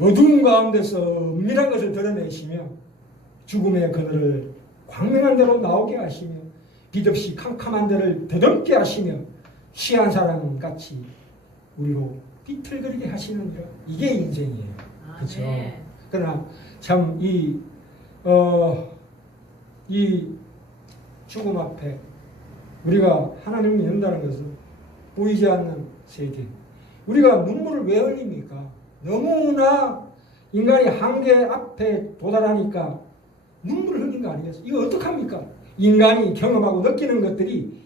어두운 가운데서 은밀한 것을 드러내시며 죽음의 그늘을 광명한 대로 나오게 하시며 빛없이 캄캄한 데를 더듬게 하시며 취한 사람같이 우리로 비틀거리게 하시느니라. 이게 인생이에요. 그렇죠? 네. 그러나 참 이 죽음 앞에 우리가 하나님을 믿는다는 것은 보이지 않는 세계. 우리가 눈물을 왜 흘립니까? 너무나 인간이 한계 앞에 도달하니까 눈물을 흘린 거 아니겠어요? 이거 어떡합니까? 인간이 경험하고 느끼는 것들이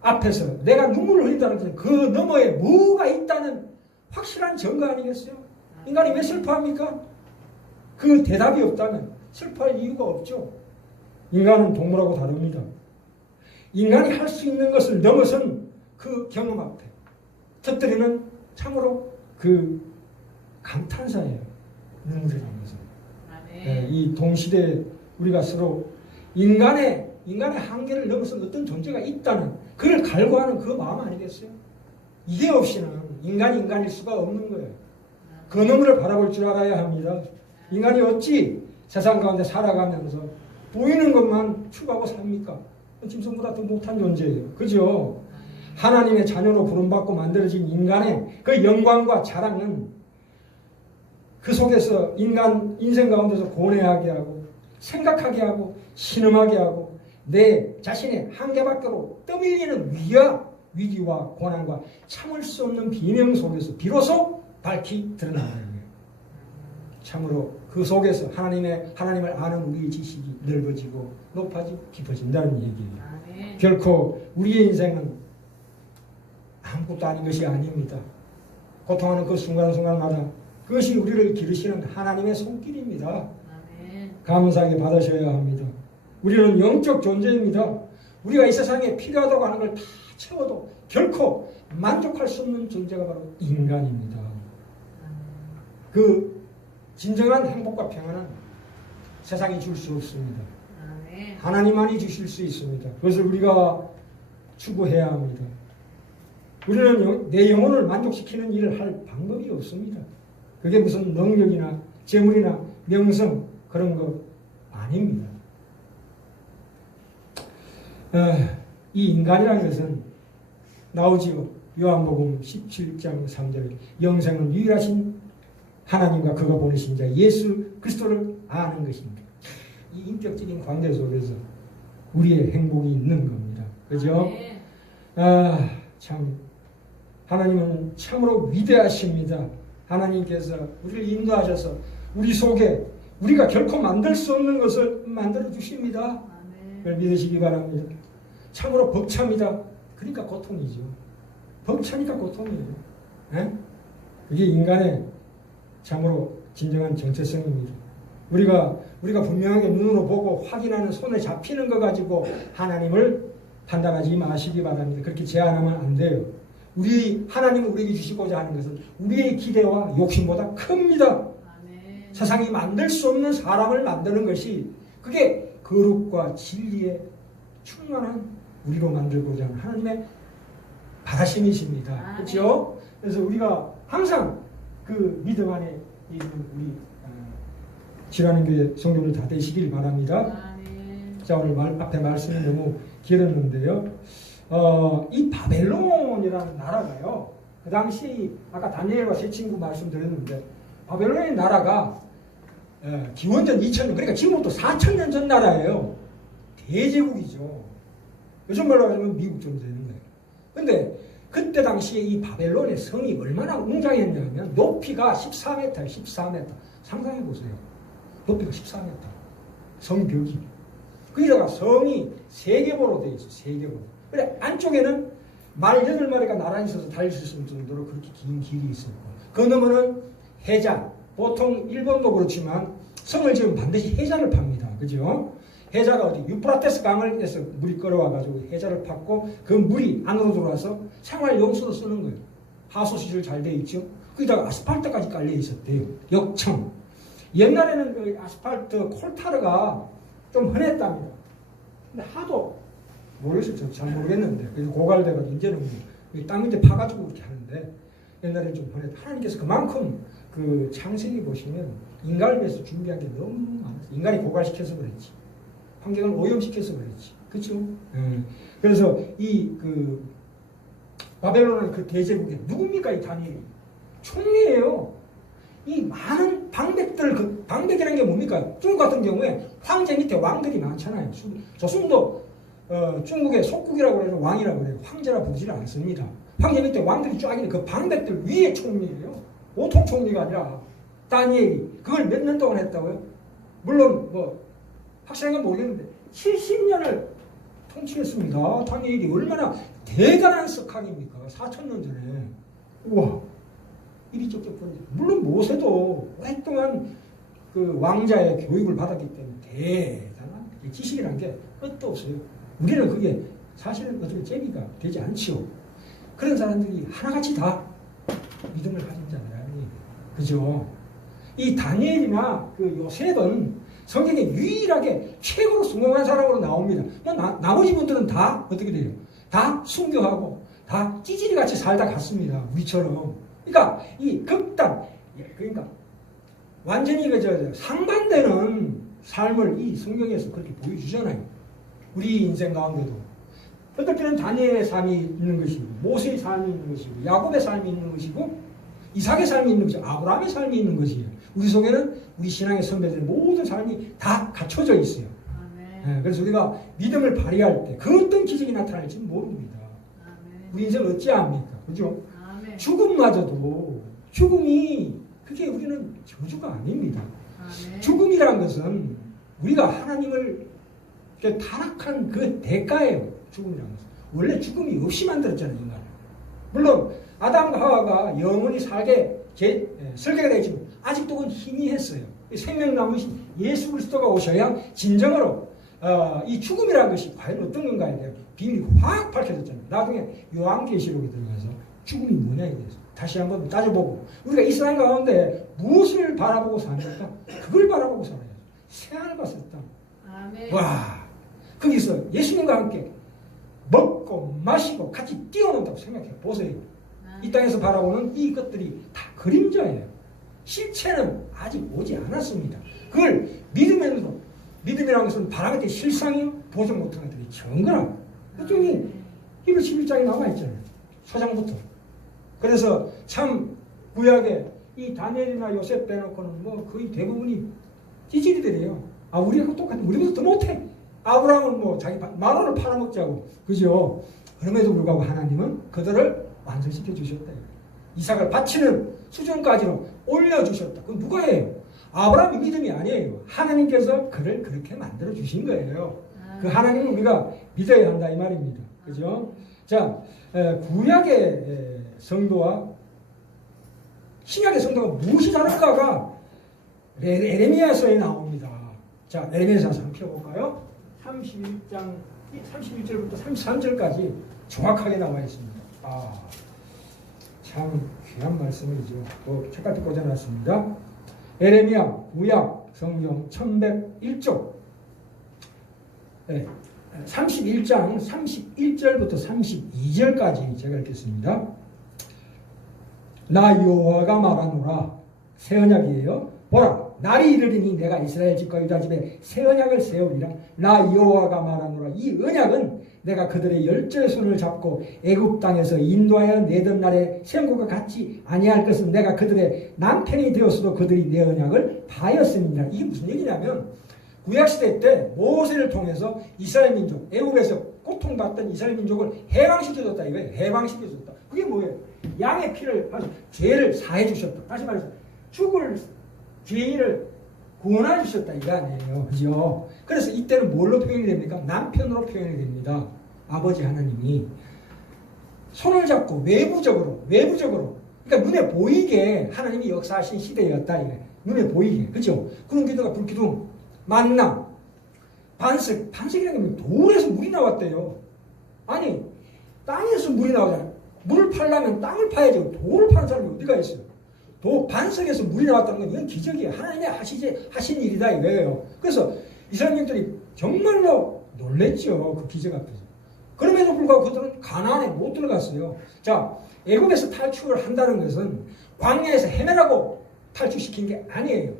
앞에서 내가 눈물을 흘린다는 것은 그 너머에 뭐가 있다는 확실한 증거 아니겠어요? 인간이 왜 슬퍼합니까? 그 대답이 없다면 슬퍼할 이유가 없죠. 인간은 동물하고 다릅니다. 인간이 할 수 있는 것을 넘어선 그 경험 앞에 터뜨리는 참으로 그 감탄사예요. 눈물이라는 것은. 네, 이 동시대에 우리가 서로 인간의 한계를 넘어선 어떤 존재가 있다는 그를 갈구하는 그 마음 아니겠어요? 이게 없이는 인간일 수가 없는 거예요. 그 너머를 바라볼 줄 알아야 합니다. 인간이 어찌 세상 가운데 살아가면서 보이는 것만 추구하고 삽니까? 짐승보다 더 못한 존재예요. 그죠? 하나님의 자녀로 부름받고 만들어진 인간의 그 영광과 자랑은 그 속에서 인생 가운데서 고뇌하게 하고 생각하게 하고 신음하게 하고 내 자신의 한계 밖으로 떠밀리는 위기와 고난과 참을 수 없는 비명 속에서 비로소 밝히 드러나는 거예요. 참으로 그 속에서 하나님을 아는 우리의 지식이 넓어지고 높아지고 깊어진다는 얘기예요. 결코 우리의 인생은 아무것도 아닌 것이 아닙니다. 고통하는 그 순간순간마다 그것이 우리를 기르시는 하나님의 손길입니다. 감사하게 받으셔야 합니다. 우리는 영적 존재입니다. 우리가 이 세상에 필요하다고 하는 걸 다 채워도 결코 만족할 수 없는 존재가 바로 인간입니다. 그 진정한 행복과 평안은 세상이 줄 수 없습니다. 하나님만이 주실 수 있습니다. 그것을 우리가 추구해야 합니다. 우리는 내 영혼을 만족시키는 일을 할 방법이 없습니다. 그게 무슨 능력이나 재물이나 명성 그런 거 아닙니다. 이 인간이라는 것은 나오지요. 요한복음 17장 3절에 영생은 유일하신 하나님과 그가 보내신 자 예수 그리스도를 아는 것입니다. 이 인격적인 관계 속에서 우리의 행복이 있는 겁니다. 그죠? 참 하나님은 참으로 위대하십니다. 하나님께서 우리를 인도하셔서 우리 속에 우리가 결코 만들 수 없는 것을 만들어 주십니다. 그걸 믿으시기 바랍니다. 참으로 벅찹니다. 그러니까 고통이죠. 벅차니까 고통이에요. 네? 그게 인간의 참으로 진정한 정체성입니다. 우리가 분명하게 눈으로 보고 확인하는 손에 잡히는 거 가지고 하나님을 판단하지 마시기 바랍니다. 그렇게 제한하면 안 돼요. 하나님은 우리에게 주시고자 하는 것은 우리의 기대와 욕심보다 큽니다. 세상이 만들 수 없는 사람을 만드는 것이 그게 거룩과 진리에 충만한 우리로 만들고자 하는 하나님의 바라심이십니다. 그렇죠? 그래서 우리가 항상 그 믿음 안에 있는 우리 지라는 교회 성도들 다 되시길 바랍니다. 자, 오늘 앞에 말씀이 너무 길었는데요. 이 바벨론이라는 나라가요. 그 당시 아까 다니엘과 세 친구 말씀드렸는데 바벨론의 나라가 기원전 2000년 그러니까 지금부터 4000년 전 나라예요. 대제국이죠. 요즘 말로 하자면 미국 정도 되는 거예요. 근데 그때 당시에 이 바벨론의 성이 얼마나 웅장했냐면 높이가 14m, 14m. 상상해 보세요. 높이가 14m. 성벽이. 거기다가 성이 세계보로 되어 있어요. 세계보로. 그래 안쪽에는 말 8마리가 나란히 서서 달릴 수 있을 정도로 그렇게 긴 길이 있었고 그 너머는 해자. 보통 일본도 그렇지만 성을 지으면 반드시 해자를 팝니다. 그죠? 해자가 어디 유프라테스 강을에서 물이 끌어와가지고 해자를 팠고 그 물이 안으로 들어와서 생활 용수로 쓰는 거예요. 하수 시설 잘 돼 있죠. 거기다가 아스팔트까지 깔려 있었대요. 역청. 옛날에는 그 아스팔트 콜타르가 좀 흔했답니다. 근데 하도 모르겠어요. 잘 모르겠는데 그래서 고갈돼가지고 이제는 땅 밑에 파가지고 그렇게 하는데 옛날에는 좀 흔했다. 하나님께서 그만큼 그 창세기 보시면 인간을 위해서 준비한 게 너무 많았어요. 인간이 고갈시켜서 그랬지. 환경을 오염시켜서 그랬지. 그렇죠? 그래서 이 그 바벨론은 그 대제국에 누굽니까? 이 다니엘이 총리예요. 이 많은 방백들, 그 방백이라는 게 뭡니까? 중국 같은 경우에 황제 밑에 왕들이 많잖아요. 조선도 중국의 속국이라고 해서 왕이라고 그래요. 황제라 부르지를 않습니다. 황제 밑에 왕들이 쫙 있는 그 방백들 위에 총리예요. 보통 총리가 아니라 다니엘이 그걸 몇 년 동안 했다고요? 물론 뭐 확실한 건 모르겠는데 70년을 통치했습니다. 다니엘이 얼마나 대단한 석학입니까? 4,000년 전에. 우와, 이리 쩍쩍 보니 물론 모세도 오랫동안 그 왕자의 교육을 받았기 때문에 대단한 지식이라는 게 끝도 없어요. 우리는 그게 사실은 어떻게 재미가 되지 않죠. 그런 사람들이 하나같이 다 믿음을 가진 자들이 그죠? 이 다니엘이나 그 요셉은 성경에 유일하게 최고로 성공한 사람으로 나옵니다. 뭐 나머지 분들은 다 어떻게 돼요? 다 순교하고 다 찌질이같이 살다 갔습니다. 우리처럼. 그러니까 이 극단, 그러니까 완전히 그 상반되는 삶을 이 성경에서 그렇게 보여주잖아요. 우리 인생 가운데도. 어떨 때는 다니엘의 삶이 있는 것이고, 모세의 삶이 있는 것이고, 야곱의 삶이 있는 것이고, 이삭의 삶이 있는 것이고, 아브라함의 삶이 있는 것이에요. 우리 속에는 우리 신앙의 선배들의 모든 삶이 다 갖춰져 있어요. 네, 그래서 우리가 믿음을 발휘할 때 그 어떤 기적이 나타날지 모릅니다. 우리 인생 어찌 압니까? 그죠? 죽음마저도 죽음이 그게 우리는 저주가 아닙니다. 죽음이란 것은 우리가 하나님을 타락한 그 대가예요. 죽음이란 것은. 원래 죽음이 없이 만들었잖아요. 인간을. 물론 아담과 하와가 영원히 살게 설계가 되지만 아직도 그건 희미했어요. 생명나무신 예수 그리스도가 오셔야 진정으로 이 죽음이라는 것이 과연 어떤 건가에 대한 비밀이 확 밝혀졌잖아요. 나중에 요한계시록에 들어가서 죽음이 뭐냐에 대해서 다시 한번 따져보고 우리가 이 세상 가운데 무엇을 바라보고 삽니까? 그걸 바라보고 살아야죠. 새하늘과 새 땅. 와, 거기서 예수님과 함께 먹고 마시고 같이 뛰어논다고 생각해 보세요. 이 땅에서 바라보는 이 것들이 다 그림자예요. 실체는 아직 오지 않았습니다. 그걸 믿으면서도 믿음이라는 것은 바라볼 때 실상이요 보지 못하는 것들이 정거나 그중에 히브리 11장에 나와 있잖아요. 소장부터. 그래서 참 구약에 이 다니엘이나 요셉 빼놓고는 뭐 거의 대부분이 찌질이들이에요. 아, 우리하고 똑같아. 우리보다 더 못해. 아브라함은 뭐 자기 만원을 팔아먹자고. 그죠? 그럼에도 불구하고 하나님은 그들을 완성시켜 주셨다. 이삭을 바치는 수준까지로 올려주셨다. 그건 누가 해요? 아브라함이 믿음이 아니에요. 하나님께서 그를 그렇게 만들어 주신 거예요. 그 하나님을 우리가 믿어야 한다 이 말입니다. 그죠? 자, 구약의 성도와 신약의 성도가 무엇이 다른가가 에레미야서에 나옵니다. 자, 에레미야서 한번 펴볼까요? 31절부터 33절까지 정확하게 나와 있습니다. 아, 참 귀한 말씀이죠. 또 책까지 꽂아놨습니다. 에레미야 구약 성경 1101쪽 31장 31절부터 32절까지 제가 읽겠습니다. 나 여호와가 말하노라. 새 언약이에요. 보라, 날이 이르리니 내가 이스라엘 집과 유다 집에 새 언약을 세우리라. 나 여호와가 말하노라. 이 언약은 내가 그들의 열조의 손을 잡고 애굽 땅에서 인도하여 내던 날에 생고가 같지 아니할 것은 내가 그들의 남편이 되었어도 그들이 내 언약을 파였습니다. 이게 무슨 얘기냐면 구약시대 때 모세를 통해서 이스라엘 민족, 애굽에서 고통받던 이스라엘 민족을 해방시켜줬다. 이거예요. 해방시켜줬다. 그게 뭐예요? 양의 피를 죄를 사해 주셨다. 다시 말해서 죽을 죄인을 구원해 주셨다 이거 아니에요. 그죠? 그래서 이때는 뭘로 표현이 됩니까? 남편으로 표현이 됩니다. 아버지 하나님이 손을 잡고 외부적으로 그러니까 눈에 보이게 하나님이 역사하신 시대였다 이거예요. 눈에 보이게. 그죠? 구름 기둥과 불 기둥, 만나, 반석이라는 게 돌에서 물이 나왔대요. 아니 땅에서 물이 나오잖아요. 물을 팔려면 땅을 파야죠. 돌을 파는 사람이 어디가 있어요? 반석에서 물이 나왔다는 건 이건 기적이에요. 하나님이 하신 일이다 이거예요. 그래서 이스라엘민들이 정말로 놀랬죠. 그 기적 앞에서. 그럼에도 불구하고 그들은 가나안에 못 들어갔어요. 자, 애굽에서 탈출을 한다는 것은 광야에서 헤매라고 탈출시킨 게 아니에요.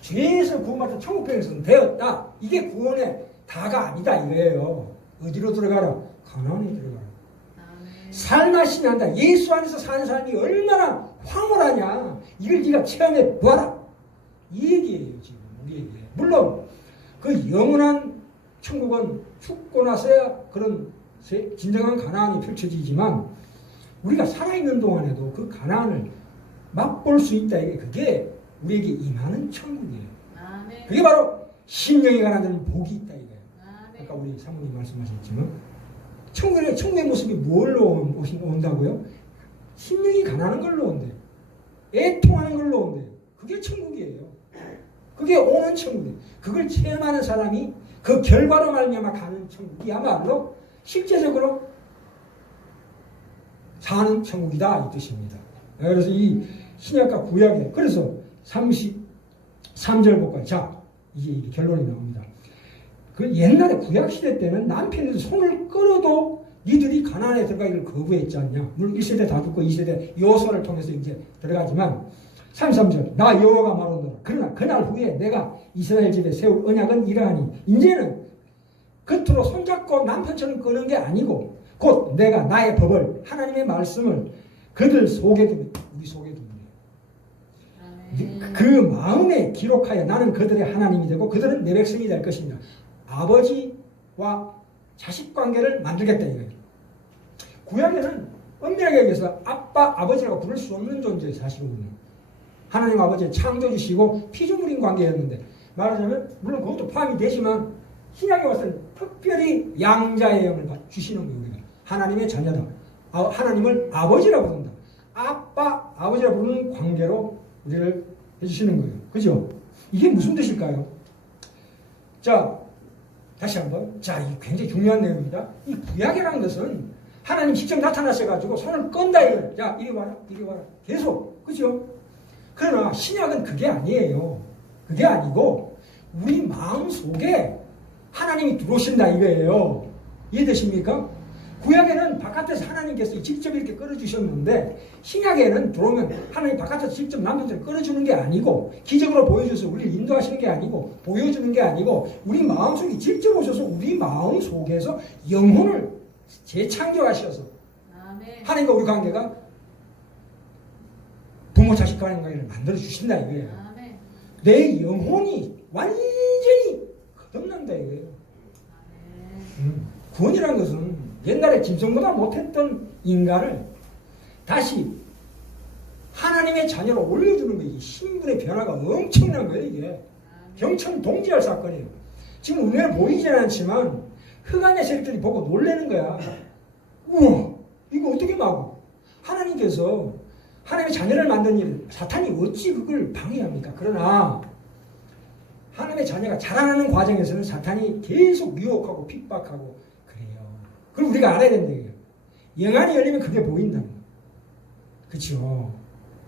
죄에서 구원받아 천국 백성은 되었다. 이게 구원의 다가 아니다 이거예요. 어디로 들어가라? 가나안에 들어가라. 살맛이 난다. 예수 안에서 사는 사람이 얼마나 황홀하냐. 이걸 네가 체험해 보아라. 이 얘기예요 지금 우리에게. 물론 그 영원한 천국은 죽고 나서야 그런 진정한 가나안이 펼쳐지지만 우리가 살아있는 동안에도 그 가나안을 맛볼 수 있다. 그게 우리에게 임하는 천국이에요. 아멘. 그게 바로 심령이 가난한 복이 있다 이거예요. 아멘. 아까 우리 사모님 말씀하셨지만 천국의 모습이 뭘로 온다고요? 심령이 가난한 걸로 온대요. 애통하는 걸로 온대요. 그게 천국이에요. 그게 오는 천국이에요. 그걸 체험하는 사람이 그 결과로 말미암아 가는 천국이야말로 실제적으로 사는 천국이다 이 뜻입니다. 그래서 이 신약과 구약에 그래서 33절 볼까요? 자, 이게 결론이 나옵니다. 그 옛날에 구약 시대 때는 남편이 손을 끌어도 니들이 가나안에 들어가기를 거부했지 않냐. 물론 1세대 다 듣고 2세대 요소를 통해서 이제 들어가지만 33절 나 여호와가 말하노라. 그러나 그날 후에 내가 이스라엘 집에 세울 언약은 이러하니 이제는 겉으로 손잡고 남편처럼 끄는 게 아니고 곧 내가 나의 법을 하나님의 말씀을 그들 속에 두면 우리 속에 두면 그 마음에 기록하여 나는 그들의 하나님이 되고 그들은 내 백성이 될 것입니다. 아버지와 자식 관계를 만들겠다 이거예요. 구약에는 엄밀하게 얘기해서 아빠, 아버지라고 부를 수 없는 존재예요. 사실은 하나님 아버지의 창조주시고 피조물인 관계였는데 말하자면 물론 그것도 포함이 되지만 신약에 와서는 특별히 양자의 영을 주시는 거예요. 우리가. 하나님의 자녀다. 하나님을 아버지라고 부른다. 아빠, 아버지라고 부르는 관계로 우리를 해주시는 거예요. 그죠? 이게 무슨 뜻일까요? 자, 다시 한번. 자, 이 굉장히 중요한 내용입니다. 이 구약이라는 것은 하나님 직접 나타나셔가지고 손을 끈다 이거예요. 자, 이리 와라, 이리 와라. 계속. 그죠? 그러나 신약은 그게 아니에요. 그게 아니고 우리 마음 속에 하나님이 들어오신다 이거예요. 이해되십니까? 구약에는 바깥에서 하나님께서 직접 이렇게 끌어주셨는데 신약에는 들어오면 하나님 바깥에서 직접 남편들을 끌어주는 게 아니고 기적으로 보여줘서 우리를 인도하시는 게 아니고 보여주는 게 아니고 우리 마음속에 직접 오셔서 우리 마음 속에서 영혼을 재창조하셔서 하나님과 우리 관계가 부모 자식 간의 관계를 만들어주신다 이거예요. 내 영혼이 완전히 거듭난다 이거예요. 구원이라는 것은 옛날에 짐승보다 못했던 인간을 다시 하나님의 자녀로 올려주는 거예요. 신분의 변화가 엄청난 거예요. 이게 경천동지할 사건이에요. 지금 눈에 보이지는 않지만 흑암의 세력들이 보고 놀라는 거야. 우와 이거 어떻게 막아? 하나님께서 하나님의 자녀를 만든 일 사탄이 어찌 그걸 방해합니까? 그러나 하나님의 자녀가 자라나는 과정에서는 사탄이 계속 유혹하고 핍박하고 그럼 우리가 알아야 된다. 영안이 열리면 그게 보인다는 거예요. 그렇죠?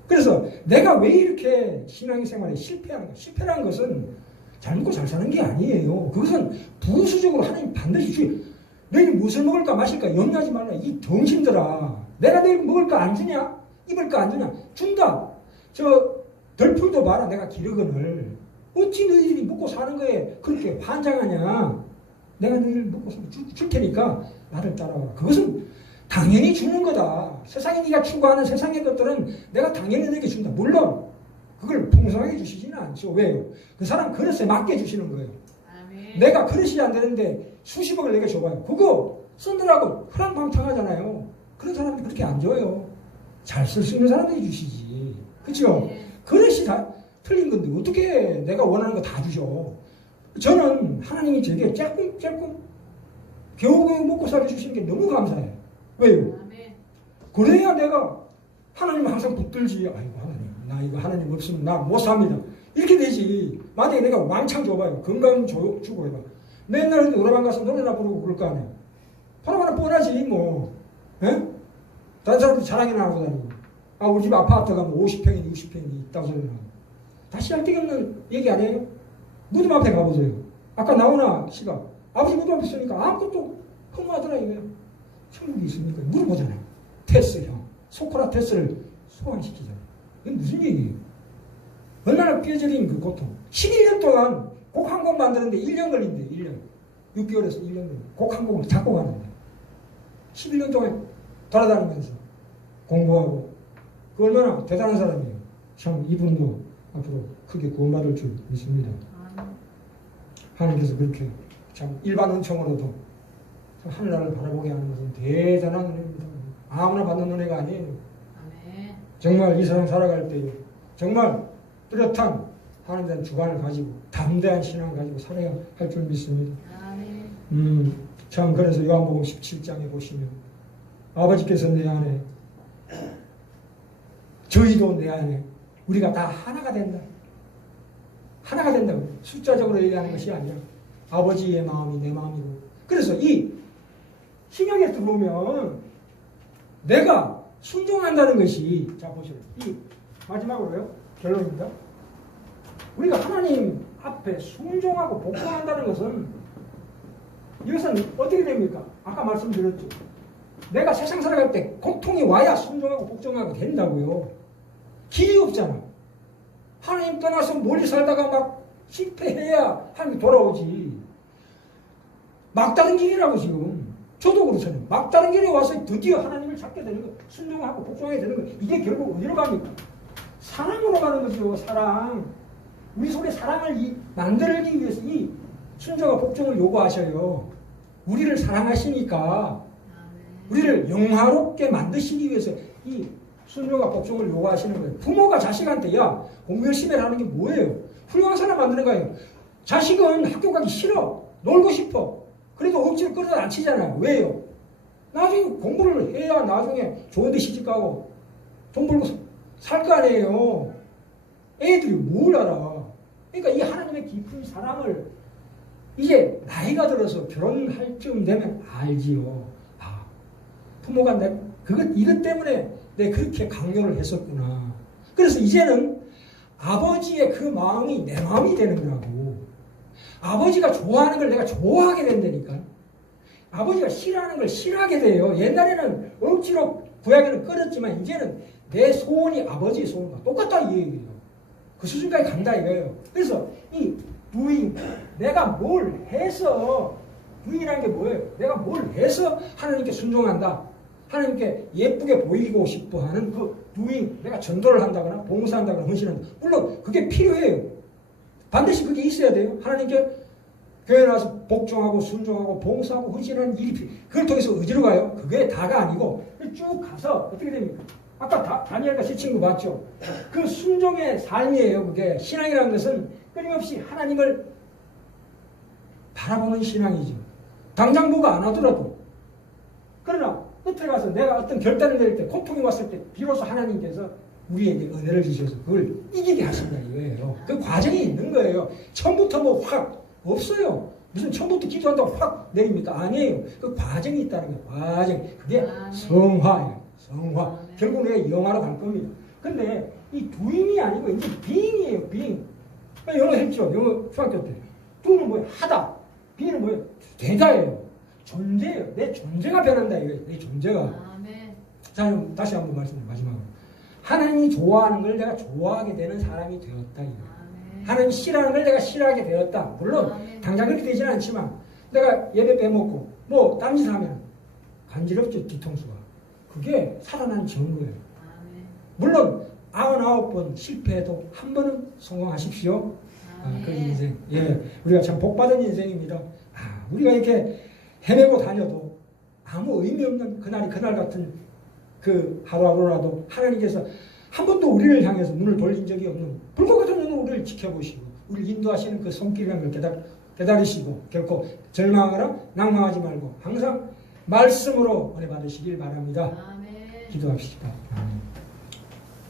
그래서 내가 왜 이렇게 신앙생활에 실패하는 거야? 실패라는 것은 잘 먹고 잘 사는 게 아니에요. 그것은 부수적으로 하나님 반드시 주요. 너희는 무엇을 먹을까 마실까 염려하지 말라. 이 덩신들아. 내가 내일 먹을까 안 주냐? 입을까 안 주냐? 준다. 저 덜풀도 봐라. 내가 기르거늘. 어찌 너희들이 먹고 사는 거에 그렇게 환장하냐? 내가 너희를 먹고 줄 테니까 나를 따라와라. 그것은 당연히 주는 거다. 세상에 네가 추구하는 세상의 것들은 내가 당연히 너에게 준다. 물론 그걸 풍성하게 주시지는 않죠. 왜요? 그 사람 그릇에 맞게 주시는 거예요. 아멘. 내가 그릇이 안 되는데 수십억을 내게 줘봐요. 그거 쓰느라고 허랑방탕하잖아요. 그런 사람들이 그렇게 안 줘요. 잘 쓸 수 있는 사람들이 주시지. 그렇죠? 그릇이 다 틀린 건데 어떻게 내가 원하는 거 다 주셔. 저는 하나님이 제게 조금 겨우겨우 먹고 살게 주시는 게 너무 감사해요. 왜요? 그래야 내가 하나님 항상 붙들지. 아이고 하나님 나 이거 하나님 없으면 나 못 삽니다. 이렇게 되지. 만약에 내가 왕창 줘봐요. 건강 주고 해봐. 맨날 노래방 가서 노래나 부르고 그럴 거 아니에요. 바로 뻔하지 뭐. 에? 다른 사람들 자랑이나 하고 다니고. 아 우리 집 아파트가 뭐 50평이니 60평이 있다고 소리나. 다시 할 데가 없는 얘기 아니에요? 무덤 앞에 가보세요. 아까 나오나 시가 아버지 무덤 앞에 있으니까 아무것도 허무하더라 이거예요. 천국이 있습니까? 물어보잖아요. 테스 형 소크라테스를 소환시키잖아요. 이게 무슨 얘기예요? 얼마나 뼈저린 그 고통. 11년 동안 곡 한 곡 만드는데 1년 걸린대. 1년. 6개월에서 1년 걸린대. 곡 한 곡을 작곡하는데 11년 동안 돌아다니면서 공부하고. 그 얼마나 대단한 사람이에요. 참 이분도 앞으로 크게 구원받을 줄 믿습니다. 하나님께서 그렇게 참 일반 은총으로도 하늘나라를 바라보게 하는 것은 대단한 은혜입니다. 아무나 받는 은혜가 아니에요. 정말 이 세상 살아갈 때 정말 뚜렷한 하나님의 주관을 가지고 담대한 신앙을 가지고 살아야 할 줄 믿습니다. 참 그래서 요한복음 17장에 보시면 아버지께서 내 안에 저희도 내 안에 우리가 다 하나가 된다. 하나가 된다고. 숫자적으로 얘기하는 것이 아니라 아버지의 마음이 내 마음이고. 그래서 이 신약에 들어오면 내가 순종한다는 것이, 자 보세요. 이 마지막으로요. 결론입니다. 우리가 하나님 앞에 순종하고 복종한다는 것은 이것은 어떻게 됩니까? 아까 말씀드렸죠. 내가 세상 살아갈 때 고통이 와야 순종하고 복종하고 된다고요. 길이 없잖아. 하나님 떠나서 멀리 살다가 막 실패해야 하나님이 돌아오지. 막다른 길이라고 지금. 저도 그렇잖아요. 막다른 길에 와서 드디어 하나님을 찾게 되는 거, 순종하고 복종하게 되는 거. 이게 결국 어디로 갑니까? 사랑으로 가는 거죠. 사랑. 우리 속에 사랑을 만들기 위해서 이 순종과 복종을 요구하셔요. 우리를 사랑하시니까 우리를 영화롭게 만드시기 위해서 이 순종과 복종을 요구하시는 거예요. 부모가 자식한테 야 공부 열심히 하는 게 뭐예요? 훌륭한 사람 만드는 거예요. 자식은 학교 가기 싫어. 놀고 싶어. 그래도 억지로 끌어다 안 치잖아요. 왜요? 나중에 공부를 해야 나중에 좋은 데 시집가고 돈 벌고 살 거 아니에요. 애들이 뭘 알아. 그러니까 이 하나님의 깊은 사랑을 이제 나이가 들어서 결혼할 쯤 되면 알지요. 아, 부모가 이것 때문에 내가 그렇게 강요를 했었구나. 그래서 이제는 아버지의 그 마음이 내 마음이 되는 거라고. 아버지가 좋아하는 걸 내가 좋아하게 된다니까. 아버지가 싫어하는 걸 싫어하게 돼요. 옛날에는 억지로 구약에는 끌었지만 이제는 내 소원이 아버지의 소원과 똑같다 이 얘기예요. 그 수준까지 간다 이거예요. 그래서 이 부인, 내가 뭘 해서, 부인이라는 게 뭐예요? 내가 뭘 해서 하나님께 순종한다. 하나님께 예쁘게 보이고 싶어 하는 그 부인, 내가 전도를 한다거나 봉사한다거나 헌신한다. 물론 그게 필요해요. 반드시 그게 있어야 돼요. 하나님께 교회 나와서 복종하고 순종하고 봉사하고 헌신하는 일이 필요해요. 그걸 통해서 어디로 가요? 그게 다가 아니고 쭉 가서 어떻게 됩니까? 아까 다니엘과 세 친구 봤죠? 그 순종의 삶이에요. 그게 신앙이라는 것은 끊임없이 하나님을 바라보는 신앙이죠. 당장 뭐가 안 하더라도. 그러나 끝에 가서 내가 어떤 결단을 내릴 때, 고통이 왔을 때 비로소 하나님께서 우리에게 은혜를 주셔서 그걸 이기게 하신다 이거예요. 그 과정이 있는 거예요. 처음부터 뭐 확 없어요. 무슨 처음부터 기도한다고 확 내립니까? 아니에요. 그 과정이 있다는 거예요. 과정. 그게 성화예요. 성화. 결국 내가 영화로 갈 겁니다. 근데 이 doing이 아니고 이제 being이에요. being. 영어 했죠. 영어 중학교 때. do는 뭐예요? 하다. being은 뭐예요? 되다예요. 존재예요. 내 존재가 변한다 이거예요. 내 존재가. 자, 그럼 다시 한번 말씀드려요. 마지막으로. 하나님이 좋아하는 걸 내가 좋아하게 되는 사람이 되었다 이거예요. 하나님이 싫어하는 걸 내가 싫어하게 되었다. 물론 당장 그렇게 되지는 않지만 내가 예배 빼먹고 뭐 딴짓 하면 간지럽죠. 뒤통수가. 그게 살아난 증거예요. 물론 99번 실패해도 한 번은 성공하십시오. 그 인생. 예, 우리가 참 복받은 인생입니다. 우리가 이렇게 헤매고 다녀도 아무 의미 없는 그날이 그날 같은 그 하루하루라도 하나님께서 한 번도 우리를 향해서 눈을 돌린 적이 없는 불꽃 같은 눈으로 우리를 지켜보시고 우리를 인도하시는 그 손길이라는 걸 깨달으시고 결코 절망하거나 낭망하지 말고 항상 말씀으로 은혜 받으시길 바랍니다. 기도합시다.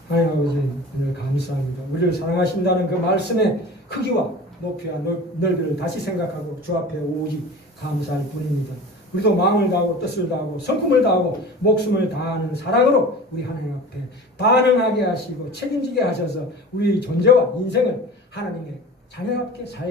하나님 아버지 오늘 감사합니다. 우리를 사랑하신다는 그 말씀의 크기와 높이와 넓이를 다시 생각하고 주 앞에 오직 감사할 뿐입니다. 우리도 마음을 다하고 뜻을 다하고 성품을 다하고 목숨을 다하는 사랑으로 우리 하나님 앞에 반응하게 하시고 책임지게 하셔서 우리의 존재와 인생을 하나님의 자녀답게 살게